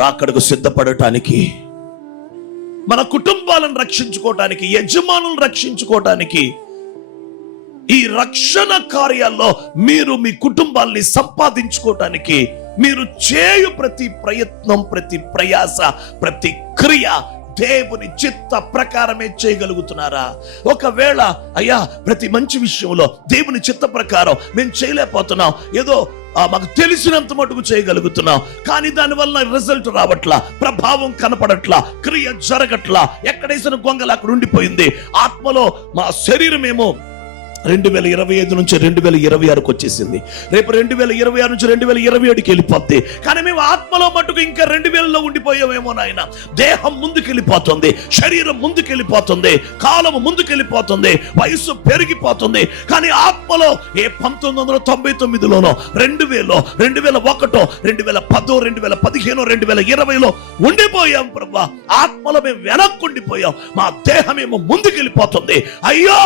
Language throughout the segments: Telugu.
రాకడకు సిద్ధపడటానికి, మన కుటుంబాలను రక్షించుకోవటానికి, యజమానులను రక్షించుకోవటానికి, ఈ రక్షణ కార్యాల్లో మీరు మీ కుటుంబాల్ని సంపాదించుకోవటానికి మీరు చేయు ప్రతి ప్రయత్నం, ప్రతి ప్రయాస, ప్రతి క్రియ దేవుని చిత్త ప్రకారమే చేయగలుగుతున్నారా? ఒకవేళ అయ్యా ప్రతి మంచి విషయంలో దేవుని చిత్త ప్రకారం మేము చేయలేకపోతున్నాం, ఏదో మాకు తెలిసినంత మటుకు చేయగలుగుతున్నాం, కానీ దానివల్ల రిజల్ట్ రావట్లా, ప్రభావం కనపడట్లా, క్రియ జరగట్లా, ఎక్కడేసిన గొంగలు అక్కడ ఉండిపోయింది. ఆత్మలో మా శరీరం ఏమో 2025 నుంచి 2026కు వచ్చేసింది, రేపు 2026 నుంచి 2027కి వెళ్ళిపోద్ది, కానీ మేము ఆత్మలో మటుకు ఇంకా 2000లో ఉండిపోయామేమో నాయన. దేహం ముందుకెళ్ళిపోతుంది, శరీరం ముందుకెళ్ళిపోతుంది, కాలము ముందుకెళ్ళిపోతుంది, వయసు పెరిగిపోతుంది, కానీ ఆత్మలో ఏ 1999లోనో 2000, 2001, 2010, 2015, 2020లో ఉండిపోయాం ప్రభా. ఆత్మలో మేము వెనక్కి ఉండిపోయాం, మా దేహమేమో ముందుకెళ్ళిపోతుంది. అయ్యో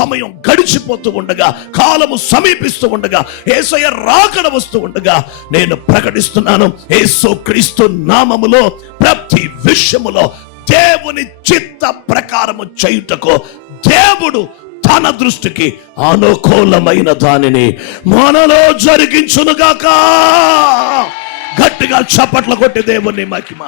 సమయం గడిచిపోతూ ఉండగా, కాలము సమీపిస్తూ ఉండగా, యేసయ్య రాకడ వస్తూ ఉండగా నేను ప్రకటిస్తున్నాను, యేసుక్రీస్తు నామములో ప్రతి విషయములో దేవుని చిత్త ప్రకారము చేయుటకు దేవుడు తన దృష్టికి అనుకూలమైన దానిని మనలో జరిగించునుగాక. గట్టిగా చప్పట్లు కొట్టి దేవుని మహిమ